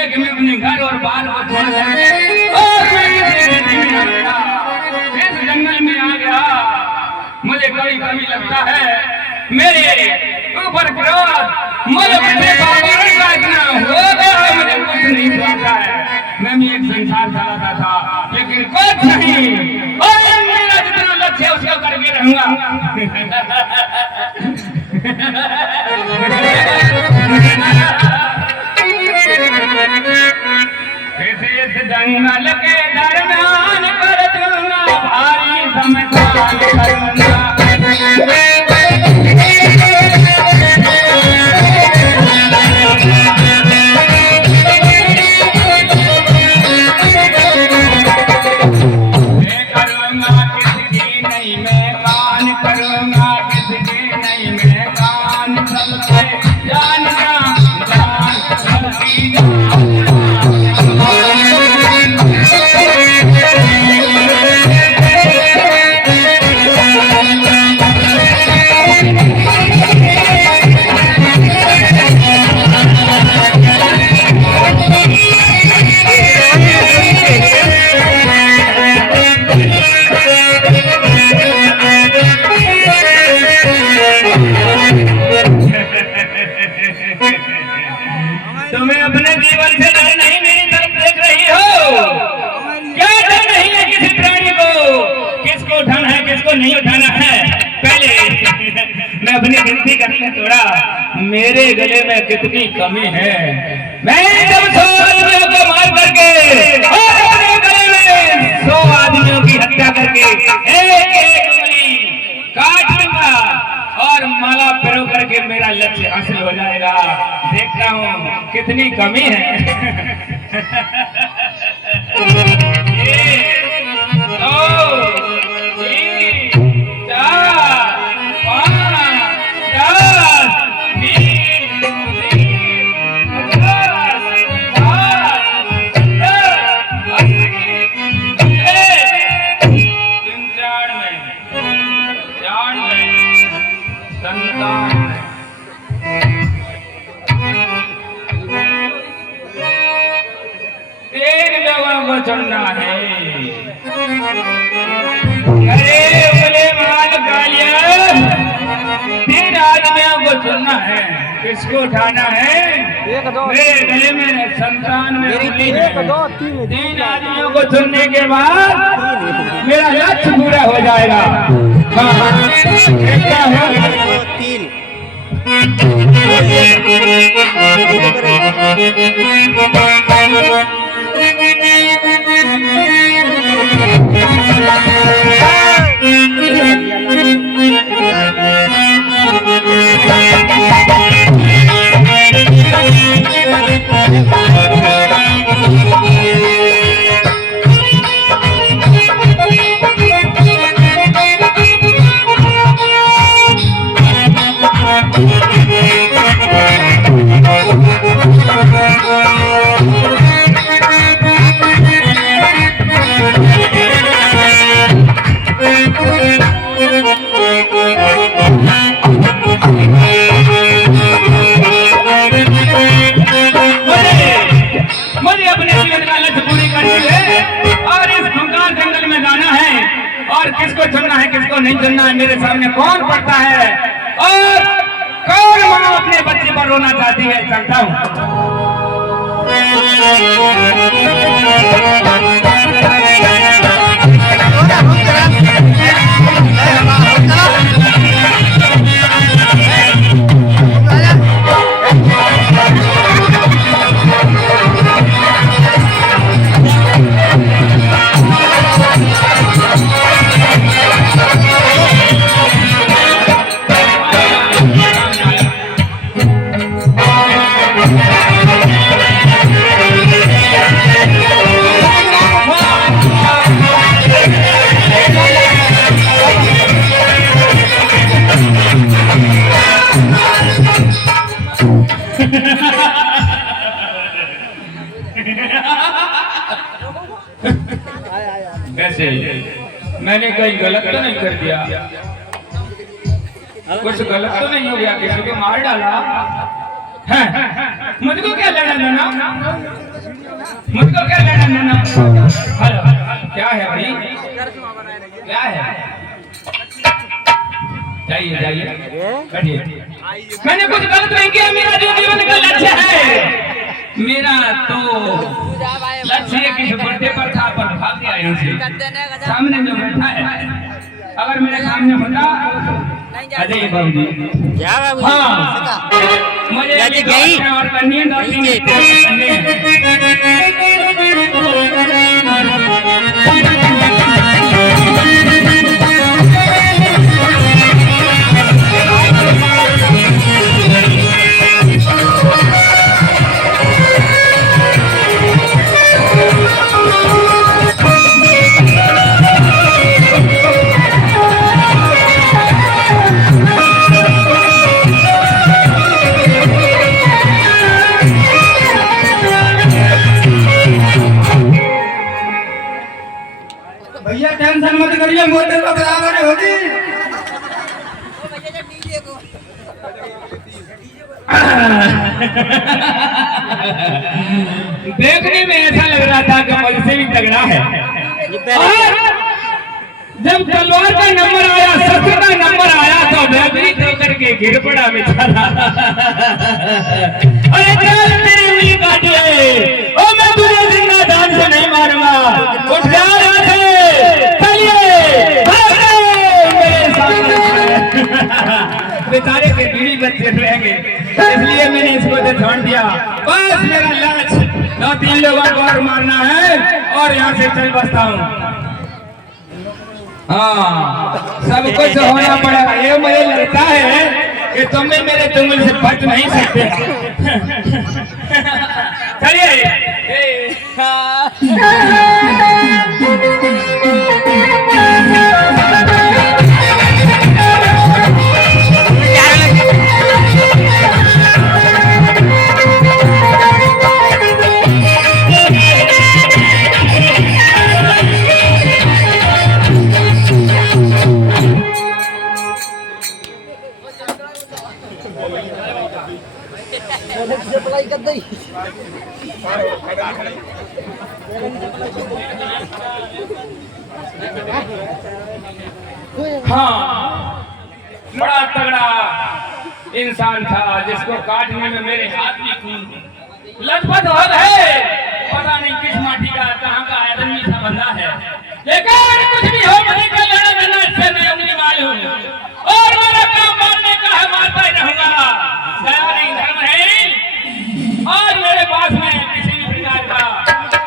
है कि मैं अपने घर और बार को छोड़ करके और मैं किसी के नहीं मिला, इस जंगल में आ गया। मुझे कभी कभी लगता है मेरे ऊपर क्रोध मुझे अपने बाबा का इतना हो गया, मुझे कुछ नहीं पता है। मैं भी एक संसार चलाता था लेकिन कुछ नहीं, और मेरा जितना लक्ष्य है उसको करके रहूंगा। इस जंगल के दरमियान कर दूंगा भारी समझान करूंगा। तुम्हें अपने जीवन से डर नहीं, मेरी तरफ देख रही हो? क्या डर नहीं है किसी प्राणी को? किसको उठाना है किसको नहीं उठाना है? पहले मैं अपनी गिनती करके थोड़ा, मेरे गले में कितनी कमी है। मैं जब 100 आदमियों को मार करके और अपने गले में 100 आदमियों की हत्या करके एक एक उंगली काट दूंगा और माला पिरो करके मेरा लक्ष्य हासिल हो जाएगा। देखता हूँ कितनी कमी है। 1, 2, 3, 4, 5, 10, 20, 3 लोगों को चुनना है। अरे बोले माल कालिया, 3 आदमियों को चुनना है। किसको उठाना है? मेरे गले में संतान में उंगली है। 3 आदमियों को चुनने के बाद मेरा लक्ष्य पूरा हो जाएगा। क्या है? 3 किसको चुनना है किसको नहीं चुनना है, मेरे सामने कौन पड़ता है और कौन मां अपने बच्चे पर रोना चाहती है। चलता हूँ। वैसे मैंने कहीं गलत तो नहीं कर दिया, कुछ गलत तो नहीं हो गया, किसी को मार डाला है? मुझको क्या लेना देना? मुझको क्या लेना देना? हेलो, क्या है भाई? क्या है? जाइए जाइए बैठिए। मैंने कुछ गलत नहीं किया। मेरा जो जीवन का लक्ष्य है, मेरा तो लक्ष्य किसी बर्थडे पर था, पर भाग गया यहाँ से। सामने जो बैठा है, अगर मेरे सामने होता अजय बाबू जी, हाँ मुझे गई और करनी है। भैया टेंशन मत करिए, मोटर तो बराबर होगी। देखने में ऐसा लग रहा था कि मुझसे भी तगड़ा है। और जब तलवार का नंबर आया, शस्त्र का नंबर आया, तो भयभीत होकर के गिर पड़ा बेचारा। अरे चल तेरी उंगली काटी है, ओ मैं तुझे जिंदा जान से नहीं मारूंगा। उठ जा यहाँ से, चलिए मेरे सामने। बेचारे के बीवी बच्चे रहेंगे, इसलिए मैंने इसको तो छोड़ दिया। बस मेरा लक्ष्य 2-3 लोगों को और मारना है और यहाँ से चल बसता हूँ। हाँ, सब कुछ होना पड़ेगा। ये मुझे लगता है कि तुम्हें मेरे तुंगल से बच नहीं सकते। चलिए हाँ, बड़ा तगड़ा इंसान था जिसको काटने में मेरे हाथ में खून लथपथ हो गए। पता नहीं किस माटी का, कहाँ का आदमी सा बंदा है, लेकिन कुछ भी हो, मुझे क्या लेना देना इससे। मैं अपनी माली हूँ और मेरा काम मारने का है, मारता ही रहूंगा। दया नहीं, धर्म है। आज मेरे पास में किसी भी प्रकार का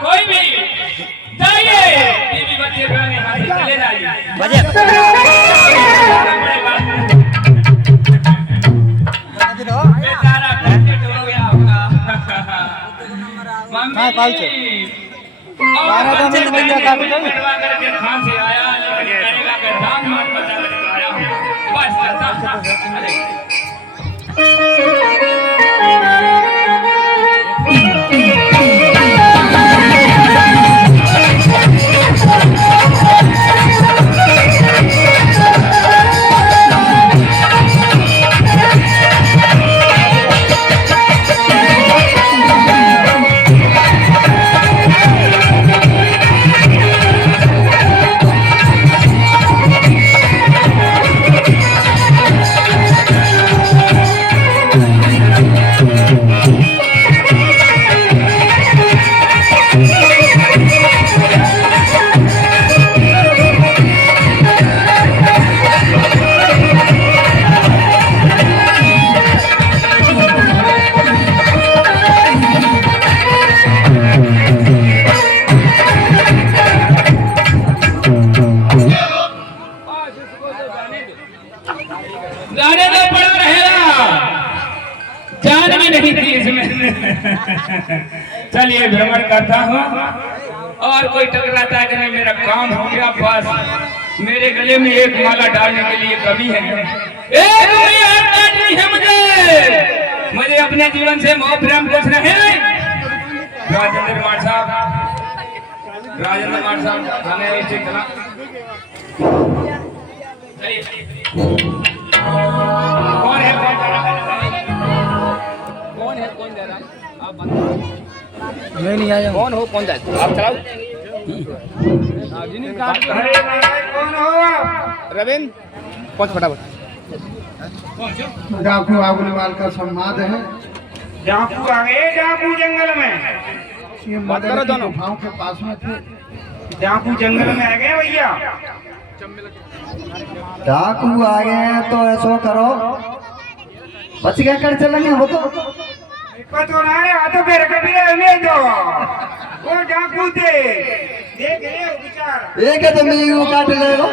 कोई भी जाइए, बीवी बच्चे रहने हाथ चले जाइए। बेचारा कंप्लीट हो गया होगा। मम्मी बनवा करके खान से आया, लेकिन करेगा कि दान मार बचा करके आया हूँ। बस करता जाने तो पड़ा रहेगा, जान भी नहीं थी इसमें। चलिए भ्रमण करता हूँ और कोई टकराता है कि नहीं, मेरा काम हो गया। बस मेरे गले में एक माला डालने के लिए कमी है, एक काटनी है मुझे अपने जीवन से मोह प्रेम कुछ नहीं। राजेंद्र मार साहब, हमें ऐसे चला। कौन है, कौन जा रहा है? कौन है, कौन जा रहा है? आप बताओ। मैं नहीं आया कौन हो कौन जाए आप चलाओ अरे महाराज कौन हो आप? रविंद्र पहुंच फटाफट डाकू आगुलवाल का संवाद है। डाकू आ गए डाकू जंगल में। ये बात करो मदर की दोनों। गुफाओं के पास में थे। डाकू जंगल में आ गए भैया। डाकू आ गए हैं तो ऐसा करो, बच गया कर चलेंगे वो तो। पतो ना है आ तो फिर कभी रहने दो। वो डाकू थे देख रहे हो बेचारा। एक है तो मेरी को काट लेगा।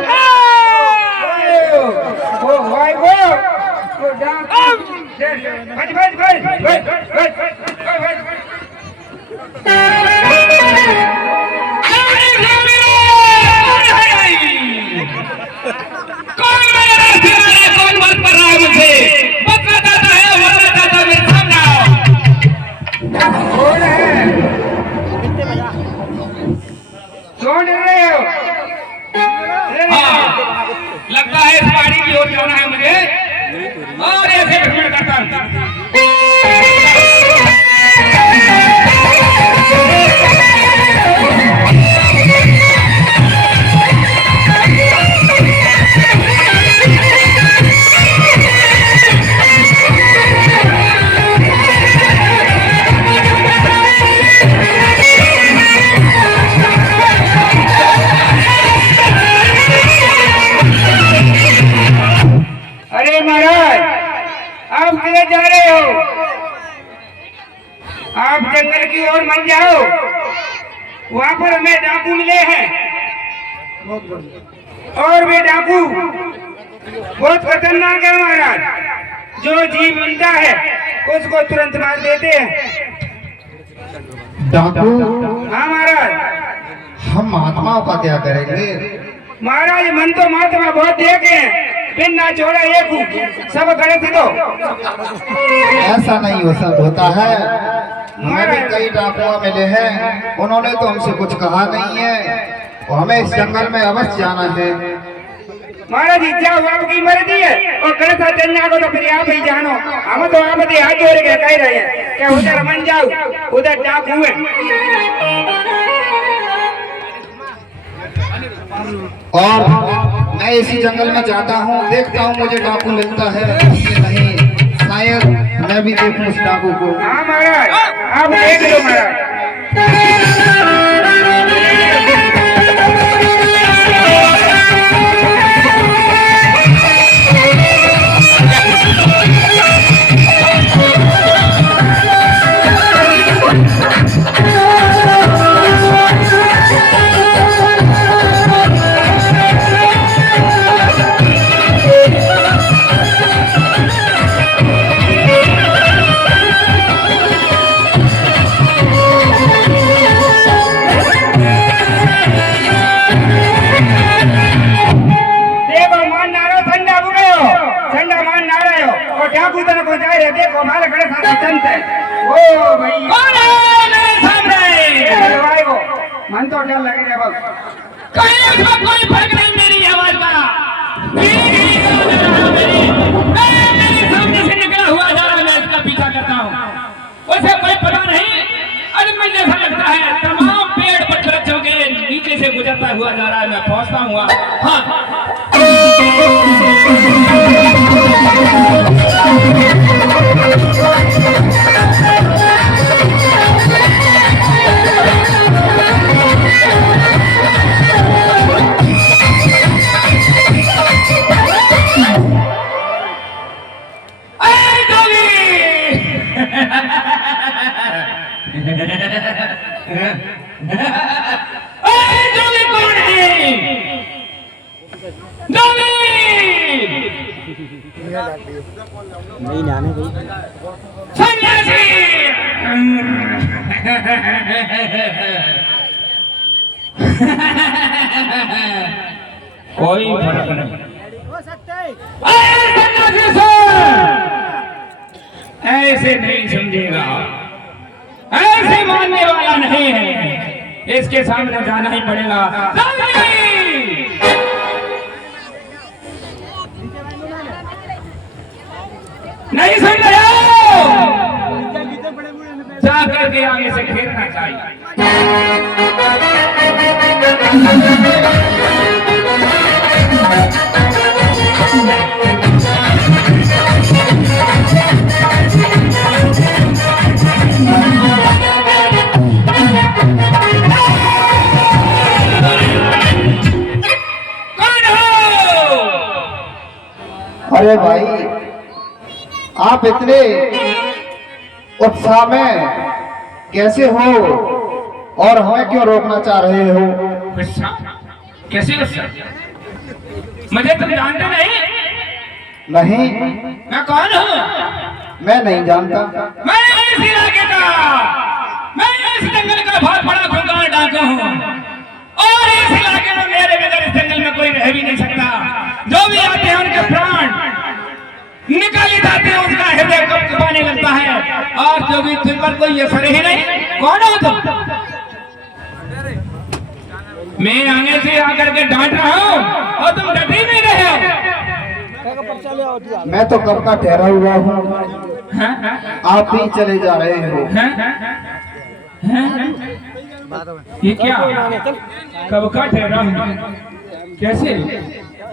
वो भाई वो डाकू भज भज भज भज भज कौन मेरे रास्ते में है? कौन मत कर रहा है मुझे? बतलाता है वो बताता मेरे सामने आओ। कौन है? कौन रहे हो? हाँ, लगता है इस पहाड़ी की ओर जाना है मुझे और ऐसे भ्रमण करता हूँ। अरे महाराज आप किधर जा रहे हो? आप जंगल की ओर मत जाओ, वहाँ पर हमें डाकू मिले हैं और वे डाकू बहुत खतरनाक है महाराज। जो जीव मिलता है उसको तुरंत मार देते हैं। डाकू, हाँ महाराज। हम महात्माओं का क्या करेंगे? महाराज मन तो महात्मा बहुत देखे हैं, बिन ना छोड़ा एक सब गलत दो। ऐसा नहीं हो सब होता है। हमें भी कई डाकुआ मिले हैं, उन्होंने तो हमसे कुछ कहा नहीं है और हमें इस जंगल में अवश्य जाना है। महाराज इच्छा हुआ आपकी मर्जी है और गलत चलना को तो फिर आप ही जानो। हम तो आप हाथ जोड़ के कह रहे हैं क्या उधर मन जाओ, उधर डाकू है। और मैं इसी जंगल में जाता हूँ, देखता हूँ मुझे डाकू मिलता है कि नहीं। शायद मैं भी देखूं उस डाकू को। हाँ महाराज आप देख लो महाराज। देखो हमारे बड़े संत है। ओ भाई मन तो डर लग रहा है। कोई फर्क नहीं मेरी आवाज का। मेरे सामने से निकला हुआ जा रहा है, मैं इसका पीछा करता हूँ। उसे कोई पता नहीं, अजमल जैसा लगता है। तमाम पेड़ पर वृक्षों के नीचे से गुजरता हुआ जा रहा है, मैं पहुंचता हूँ। हाँ नहीं जाने भाई। कोई फर्क नहीं। ऐसे नहीं समझेगा, ऐसे मानने वाला नहीं है। इसके सामने जाना ही पड़ेगा। नहीं सुन रहे हो? जा करके आगे से घेरना कसाई। अरे भाई, आप इतने उत्साह में कैसे हो और हमें क्यों रोकना चाह रहे हो? गुस्सा? कैसे गुस्सा? मुझे तुम जानते नहीं? नहीं, मैं कौन हूँ? मैं नहीं जानता। मैं इस इलाके का, मैं इस जंगल का बहुत बड़ा खूंखार डाकू हूँ और इस इलाके में मेरे बगैर इस जंगल में कोई रह भी नहीं सकता। जो भी आते हैं उनके प्राण निकाले जाते हैं, उसका हृदय कंपाने लगता है और जो भी तुम पर कोई असर ही नहीं। कौन हो तुम? मैं आगे से आकर के डांट रहा हूँ और तुम डट ही नहीं रहे हो। मैं तो कब का ठहरा हुआ हूँ, आप ही चले जा रहे हो। ये क्या? कब का ठहरा हूँ? कैसे?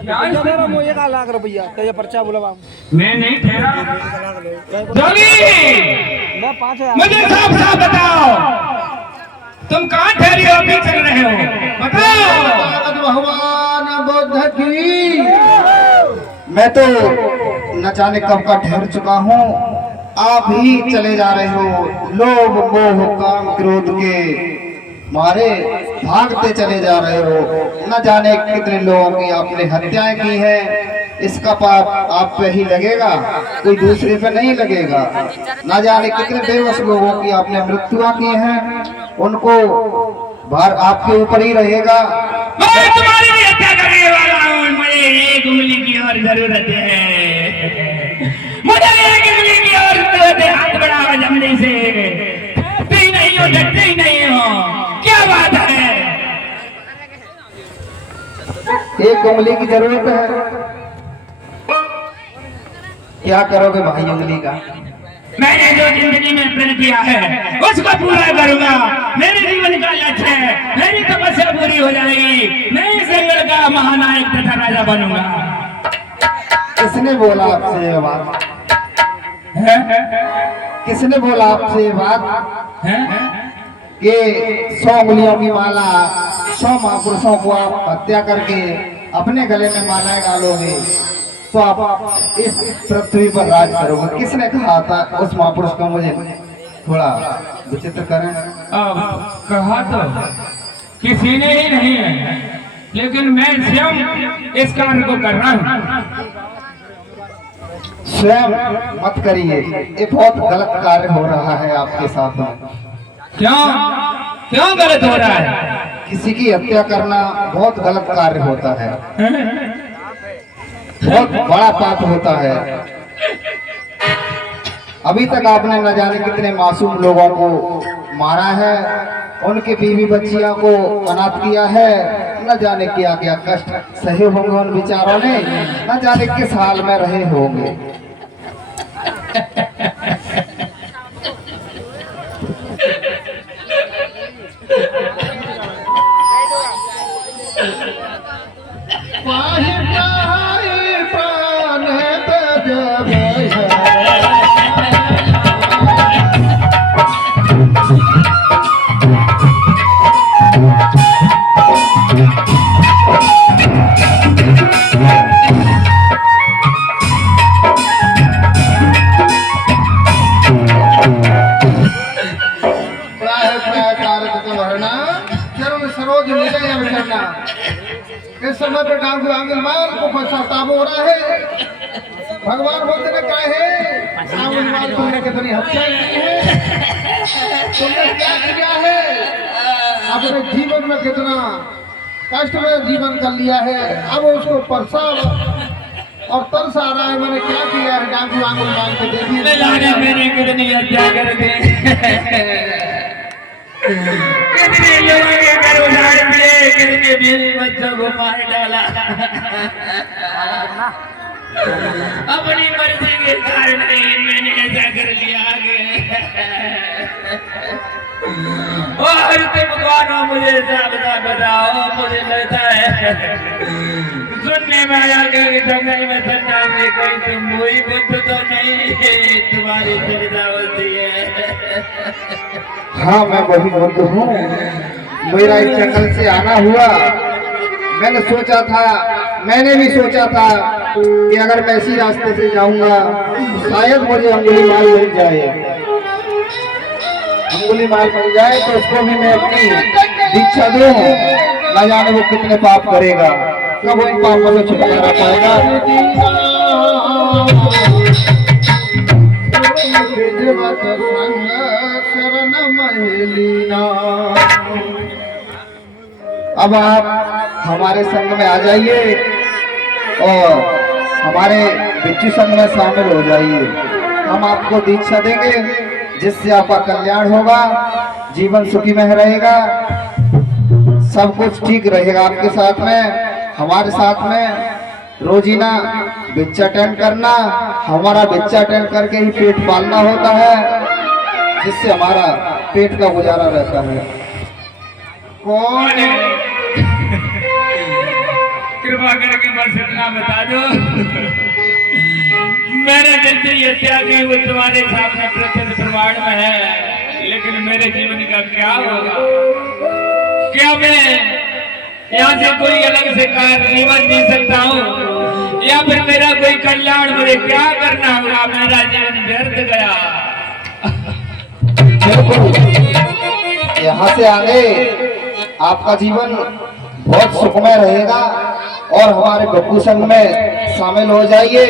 ₹1,00,000 तो पर्चा बोला मैं नहीं ठहरा। जोगी, मैं 5,000 मुझे साफ साफ बताओ, तुम कहाँ ठहरे हो? अभी चल रहे हो? बताओ। भगवान बुद्ध की। मैं तो न जाने कब का ठहर चुका हूँ, आप ही चले जा रहे हो। लोभ मोह काम क्रोध के मारे भागते चले जा रहे हो। न जाने कितने लोगों की आपने हत्याएं की है, इसका पाप आप पे ही लगेगा, कोई दूसरे पे नहीं लगेगा। न जाने कितने बेबस लोगों की आपने मृत्युआ की हैं, उनको भार आपके ऊपर ही रहेगा। मैं तुम्हारी भी हत्या करने वाला हूँ। मुझे एक उंगली की और जरूरत है, मुझे एक उंगली की और जरूरत है। हाथ बढ़ाओ जमने से, ही नहीं हो, डरते ही नहीं हो। क्या बात है? एक उंगली की जरूरत है, क्या करोगे भाई उंगली का? मैंने जो जिंदगी में प्रण किया है उसको पूरा करूंगा। मेरे जीवन का लक्ष्य है, मेरी तपस्या पूरी हो जाएगी। मैं इस जंगल का महानायक तथा राजा बनूंगा। किसने बोला आपसे ये बात? किसने बोला आपसे ये बात कि 100 उंगलियों की माला 100 महापुरुषों को आप हत्या करके अपने गले में मालाएं डालोगे तो आप इस पृथ्वी पर राज करोगे? किसने कहा था उस महापुरुष को? मुझे थोड़ा विचित्र करें। अब कहा तो किसी ने ही नहीं है, लेकिन मैं स्वयं इस कार्य को कर रहा हूँ। स्वयं मत करिए, ये बहुत गलत कार्य हो रहा है आपके साथ में। क्यों? क्यों गलत हो रहा है? किसी की हत्या करना बहुत गलत कार्य होता है, बहुत बड़ा पाप होता है। अभी तक आपने न जाने कितने मासूम लोगों को मारा है, उनके बीवी बच्चियों को अनाथ किया है, न जाने क्या क्या कष्ट सहे होंगे उन बेचारों ने, न जाने किस हाल में रहे होंगे। इस समय पे डांगू आंगल मार को पश्चाताप हो रहा है। भगवान बोलते ने कहा है आंगल मार तुमने कितनी हत्या की है, तुमने क्या किया है, अपने जीवन में कितना कष्ट में जीवन कर लिया है, अब उसको परसाव और तरस आ रहा है मैंने क्या किया है। डांगू आंगल मार के देखिए मैंने कितनी हत्या कर दी, कितने लोगों के घर उजाड़ दिए, कितने बीवी बच्चों को मार डाला। अपनी मर्जी के कारण नहीं मैंने ऐसा कर लिया। मानो मुझे सावधान बताओ, मुझे लगता है सुनने में आया कि जंगल में सन्यासी कोई तुम वही बुद्ध तो नहीं, तुम्हारी चिंता होती है। हाँ मैं वही बुद्ध हूँ, मेरा इस जंगल से आना हुआ। मैंने भी सोचा था कि अगर मैं इसी रास्ते से जाऊंगा शायद मुझे अंगुलीमाल मिल जाए। अंगुलीमाल मिल जाए तो उसको भी मैं अपनी दीक्षा दूं, न जाने वो कितने पाप करेगा, कब वो इन पापों से छुटकारा पाएगा। अब आप हमारे संग में आ जाइए और हमारे बिच्छू संघ में शामिल हो जाइए। हम आपको दीक्षा देंगे जिससे आपका कल्याण होगा, जीवन सुखी में रहेगा, सब कुछ ठीक रहेगा आपके साथ में। हमारे साथ में रोजीना भिक्षा अटेंड करना, हमारा भिक्षा अटेंड करके ही पेट पालना होता है, जिससे हमारा पेट का गुजारा रहता है। कौन है? कृपा करके बस इतना बता दो, मैंने जैसे ये त्यागी वो तुम्हारे सामने प्रत्यक्ष प्रमाण में है, लेकिन मेरे जीवन का क्या होगा? क्या मैं यहाँ से कोई अलग से जीवन जी सकता हूँ, या फिर मेरा कोई कल्याण, मुझे क्या करना होगा? मेरा जीवन व्यर्थ गया। यहाँ से आगे आपका जीवन बहुत सुखमय रहेगा और हमारे बप्पू संघ में शामिल हो जाइए,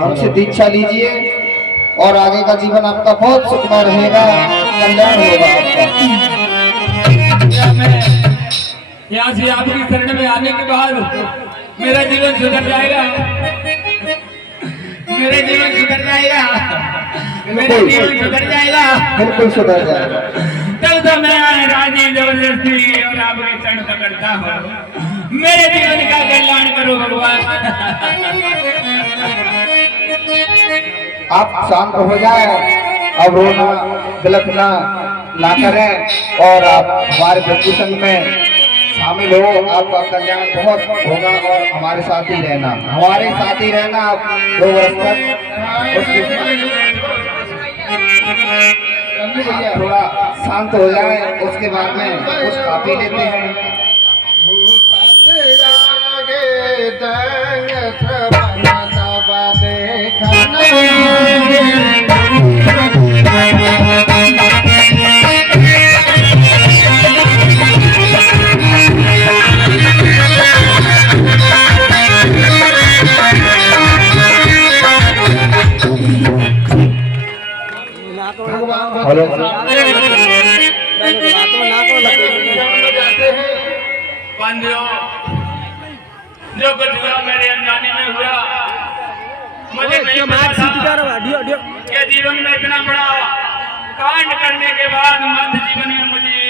हमसे दीक्षा लीजिए और आगे का जीवन आपका बहुत सुखमय रहेगा, कल्याण होगा आपका। यहाँ से आपकी शरण में आने के बाद मेरा जीवन सुधर जाएगा, मेरा जीवन सुधर जाएगा, मेरा जीवन सुधर जाएगा, बिल्कुल सुधर जाएगा। तब तो मैं राजी जबरदस्ती और आपके चरण पकड़ता हूँ। मेरे जीवन का कल्याण करो भगवान। आप शांत हो जाए, अब रोना बिलखना ना करें और आप हमारे बच्चू संघ में शामिल हो, आपका कल्याण बहुत होगा और हमारे साथ ही रहना, हमारे साथ ही रहना आप 2 वर्ष तक। थोड़ा शांत हो जाए, उसके बाद में कुछ खा पी लेते हैं। हेलो जो कुछ हुआ मेरे अनजाने में हुआ, मुझे नहीं पता कि जीवन में इतना बड़ा कांड करने के बाद मध्य जीवन में मुझे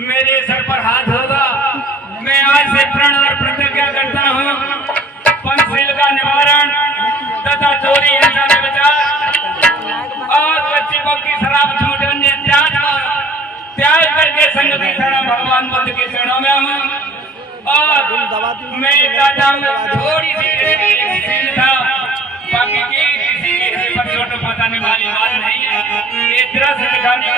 मेरे सर पर हाथ होगा। मैं आज से प्रण और प्रतिज्ञा करता हूँ, पंचशील का निवारण तथा चोरी हिंसा में बचाव और बच्ची की शराब छूट अन्य त्याग करके संग की शरण भगवान बुद्ध के चरणों में हूँ। और मैं चाहता हूँ थोड़ी सी सीन था, बाकी की किसी पर छोटो बताने वाली बात नहीं है। ये दृश्य दिखाने